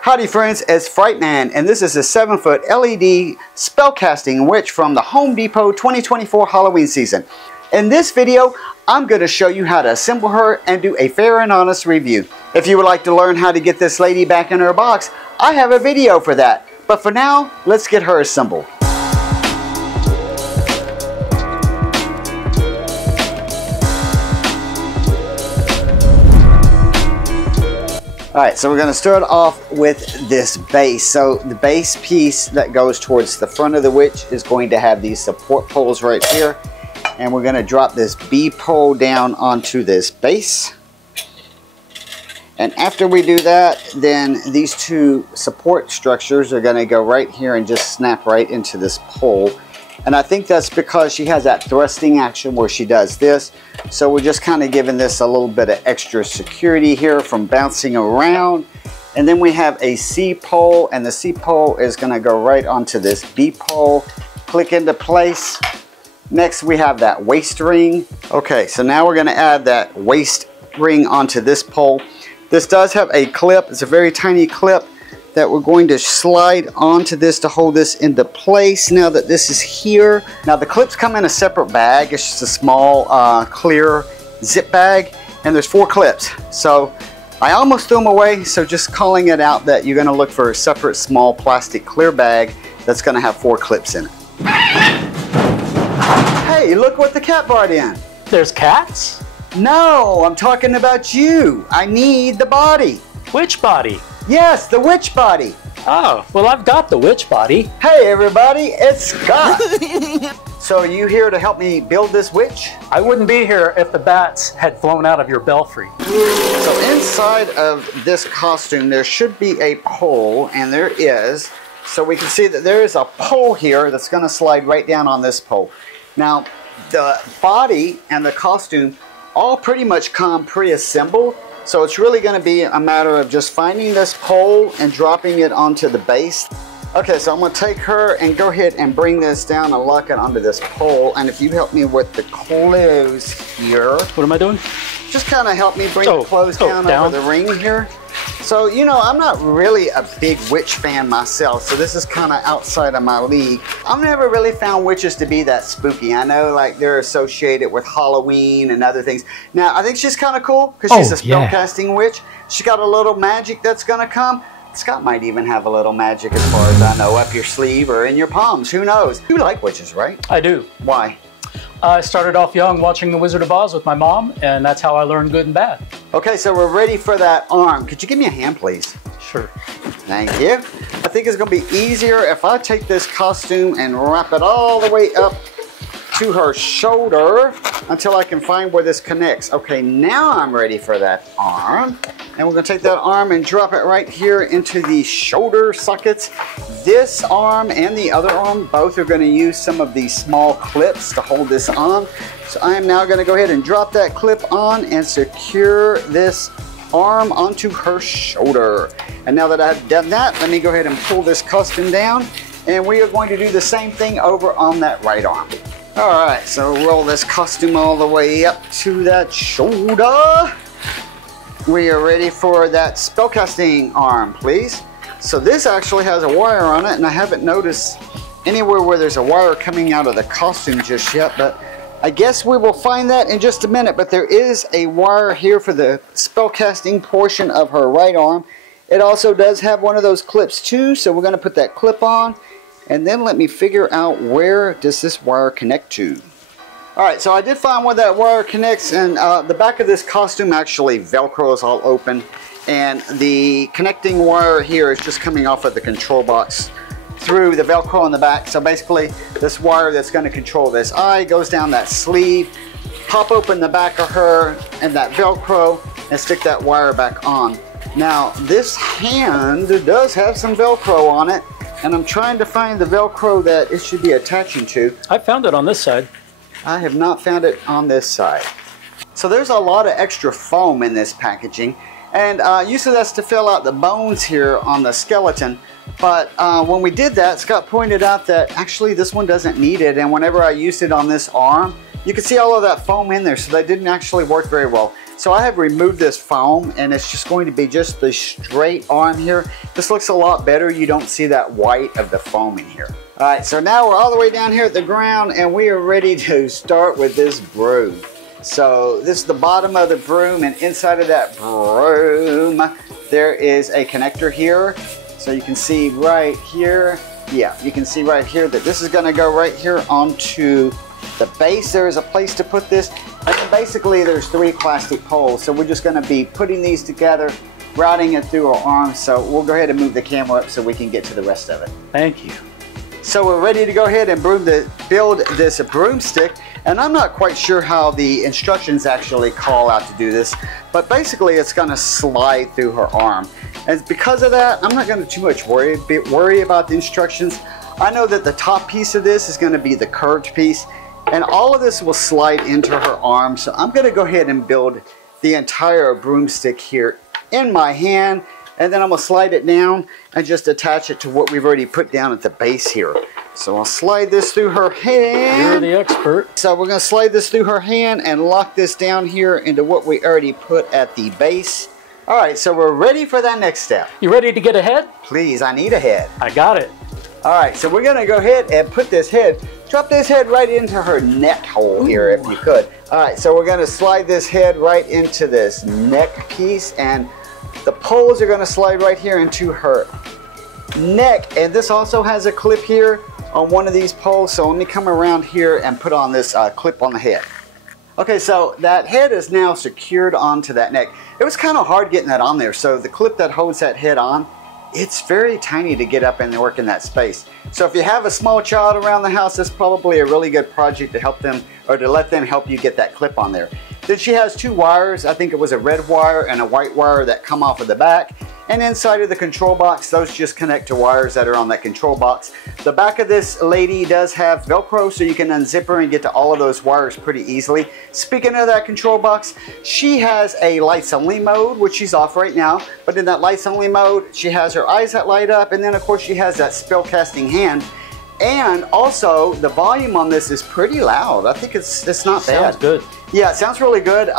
Howdy friends, it's Frightman, and this is a 7-foot LED spellcasting witch from the Home Depot 2024 Halloween season. In this video, I'm going to show you how to assemble her and do a fair and honest review. If you would like to learn how to get this lady back in her box, I have a video for that. But for now, let's get her assembled. Alright, so we're going to start off with this base. So the base piece that goes towards the front of the witch is going to have these support poles right here. And we're going to drop this B pole down onto this base. And after we do that, then these two support structures are going to go right here and just snap right into this pole. And I think that's because she has that thrusting action where she does this. So we're just kind of giving this a little bit of extra security here from bouncing around. And then we have a C pole, and the C pole is going to go right onto this B pole, click into place. Next we have that waist ring. Okay, so now we're going to add that waist ring onto this pole. This does have a clip. It's a very tiny clip that we're going to slide onto this to hold this into place now that this is here. Now the clips come in a separate bag. It's just a small clear zip bag, and there's 4 clips. So I almost threw them away, so just calling it out that you're gonna look for a separate small plastic clear bag that's gonna have 4 clips in it. Hey, look what the cat brought in. There's cats? No, I'm talking about you. I need the body. Which body? Yes, the witch body. Oh, well, I've got the witch body. Hey everybody, it's Scott. So are you here to help me build this witch? I wouldn't be here if the bats had flown out of your belfry. So inside of this costume there should be a pole, and there is. So we can see that there is a pole here that's going to slide right down on this pole. Now the body and the costume all pretty much come pre-assembled. So it's really going to be a matter of just finding this pole and dropping it onto the base. Okay, so I'm going to take her and go ahead and bring this down and lock it onto this pole. And if you help me with the clothes here. What am I doing? Just kind of help me bring the clothes down over the ring here. So, you know, I'm not really a big witch fan myself, so this is kind of outside of my league. I've never really found witches to be that spooky. I know, like, they're associated with Halloween and other things. Now, I think she's kind of cool because she's a spellcasting witch. She's got a little magic that's going to come. Scott might even have a little magic, as far as I know, up your sleeve or in your palms. Who knows? You like witches, right? I do. Why? I started off young watching The Wizard of Oz with my mom, and that's how I learned good and bad. Okay, so we're ready for that arm. Could you give me a hand, please? Sure. Thank you. I think it's going to be easier if I take this costume and wrap it all the way up to her shoulder until I can find where this connects. Okay, now I'm ready for that arm. And we're going to take that arm and drop it right here into the shoulder sockets. This arm and the other arm both are going to use some of these small clips to hold this on. So I am now going to go ahead and drop that clip on and secure this arm onto her shoulder. And now that I've done that, let me go ahead and pull this costume down, and we are going to do the same thing over on that right arm. Alright, so roll this costume all the way up to that shoulder. We are ready for that spellcasting arm, please. So this actually has a wire on it, and I haven't noticed anywhere where there's a wire coming out of the costume just yet, but I guess we will find that in just a minute. But there is a wire here for the spellcasting portion of her right arm. It also does have one of those clips too, so we're going to put that clip on. And then let me figure out, where does this wire connect to? Alright, so I did find where that wire connects, and the back of this costume actually velcros all open. And the connecting wire here is just coming off of the control box through the velcro on the back. So basically this wire that's going to control this eye goes down that sleeve, pop open the back of her and that velcro, and stick that wire back on. Now this hand does have some velcro on it, and I'm trying to find the velcro that it should be attaching to. I found it on this side. I have not found it on this side. So there's a lot of extra foam in this packaging, and usually that's to fill out the bones here on the skeleton. But when we did that, Scott pointed out that actually this one doesn't need it, and whenever I used it on this arm, You can see all of that foam in there, so that didn't actually work very well. So I have removed this foam, and it's just going to be just the straight arm here. This looks a lot better. You don't see that white of the foam in here. All right, so now we're all the way down here at the ground, and we are ready to start with this broom. So this is the bottom of the broom, and inside of that broom, there is a connector here. So you can see right here, yeah, you can see right here that this is gonna go right here onto the base. There is a place to put this. And then basically there's 3 plastic poles. So we're just gonna be putting these together, routing it through our arms. So we'll go ahead and move the camera up so we can get to the rest of it. Thank you. So we're ready to go ahead and build this broomstick. And I'm not quite sure how the instructions actually call out to do this, but basically it's gonna slide through her arm. And because of that, I'm not gonna too much worry about the instructions. I know that the top piece of this is gonna be the curved piece, and all of this will slide into her arm. So I'm gonna go ahead and build the entire broomstick here in my hand, and then I'm gonna slide it down and just attach it to what we've already put down at the base here. So I'll slide this through her hand. You're the expert. So we're gonna slide this through her hand and lock this down here into what we already put at the base. All right, so we're ready for that next step. You ready to get ahead? Please, I need a head. I got it. All right, so we're gonna go ahead and put this head, drop this head right into her neck hole here, if you could. All right, so we're gonna slide this head right into this neck piece, and the poles are gonna slide right here into her neck. And this also has a clip here on one of these poles, so let me come around here and put on this clip on the head. Okay, so that head is now secured onto that neck. It was kind of hard getting that on there, so the clip that holds that head on, it's very tiny to get up and work in that space. So if you have a small child around the house, that's probably a really good project to help them, or to let them help you get that clip on there. Then she has 2 wires. I think it was a red wire and a white wire that come off of the back. And inside of the control box, those just connect to wires that are on that control box. The back of this lady does have Velcro, so you can unzip her and get to all of those wires pretty easily. Speaking of that control box, she has a lights only mode, which she's off right now. But in that lights only mode, she has her eyes that light up, and then of course she has that spell casting hand. And also, the volume on this is pretty loud. I think it's not bad. Sounds good. Yeah, it sounds really good.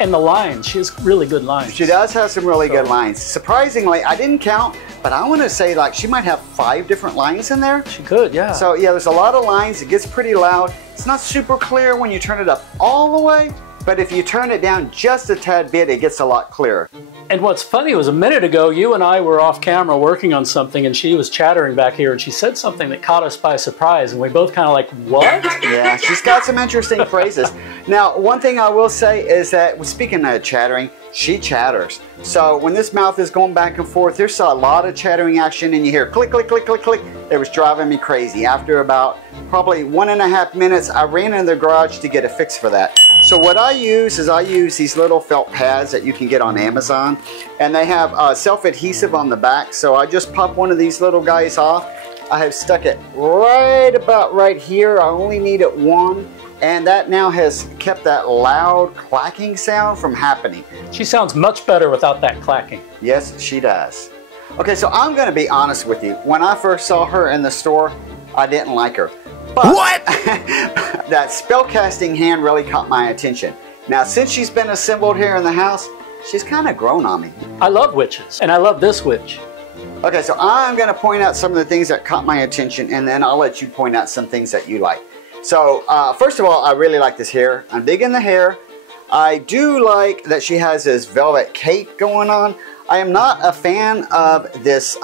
And the lines, she has really good lines. She does have some really good lines. Surprisingly, I didn't count, but I want to say like she might have 5 different lines in there. She could, yeah. So yeah, there's a lot of lines. It gets pretty loud. It's not super clear when you turn it up all the way, but if you turn it down just a tad bit, it gets a lot clearer. And what's funny was a minute ago, you and I were off camera working on something, and she was chattering back here, and she said something that caught us by surprise, and we both kind of like, what? Yeah, she's got some interesting phrases. Now, one thing I will say is that, speaking of chattering, she chatters. So when this mouth is going back and forth, there's a lot of chattering action, and you hear click, click, click, click, click. It was driving me crazy. After about probably 1.5 minutes, I ran into the garage to get a fix for that. So what I use is I use these little felt pads that you can get on Amazon, and they have self-adhesive on the back. So I just pop one of these little guys off. I have stuck it right about right here. I only need it one, and that now has kept that loud clacking sound from happening. She sounds much better without that clacking. Yes, she does. Okay, so I'm going to be honest with you. When I first saw her in the store, I didn't like her. But what? That spellcasting hand really caught my attention. Now, since she's been assembled here in the house, she's kind of grown on me. I love witches, and I love this witch. Okay, so I'm going to point out some of the things that caught my attention, and then I'll let you point out some things that you like. So, first of all, I really like this hair. I'm digging the hair. I do like that she has this velvet cape going on. I am not a fan of this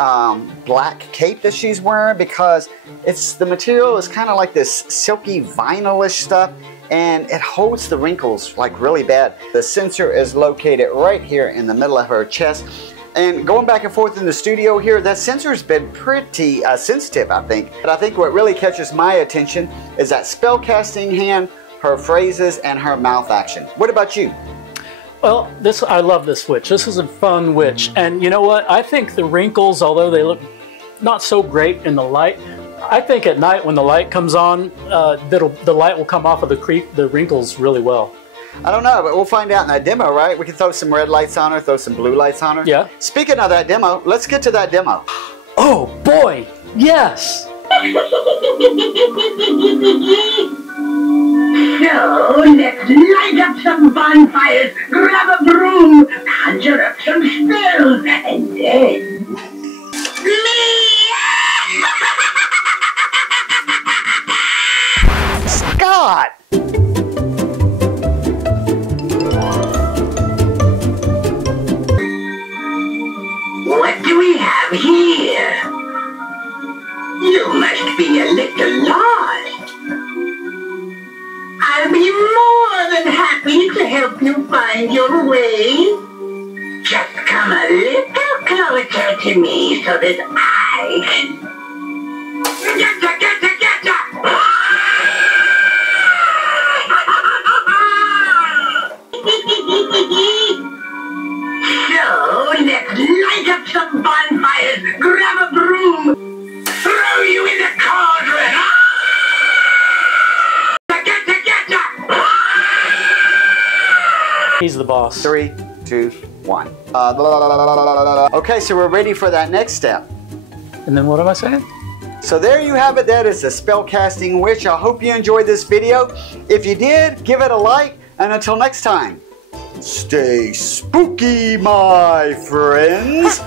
black cape that she's wearing because the material is kind of like this silky vinyl-ish stuff, and it holds the wrinkles like really bad. The sensor is located right here in the middle of her chest. And going back and forth in the studio here, that sensor's been pretty sensitive, I think. But I think what really catches my attention is that spellcasting hand, her phrases, and her mouth action. What about you? Well, I love this witch. This is a fun witch. And you know what? I think the wrinkles, although they look not so great in the light, I think at night when the light comes on, the light will come off of the wrinkles really well. I don't know, but we'll find out in that demo, right? We can throw some red lights on her, throw some blue lights on her. Yeah. Speaking of that demo, let's get to that demo. Oh boy, yes! So, let's light up some bonfires, grab a broom, conjure up some spells, and then... Me! Scott! What do we have here? You must be a little lost. I'll be more than happy to help you find your way. Just come a little closer to me so that I can... So, let's light up some bonfires, grab a broom, throw you in the cauldron. He's the boss. 3, 2, 1. Okay, so we're ready for that next step. And then what am I saying? So there you have it. That is the spellcasting witch. I hope you enjoyed this video. If you did, give it a like. And until next time, stay spooky, my friends.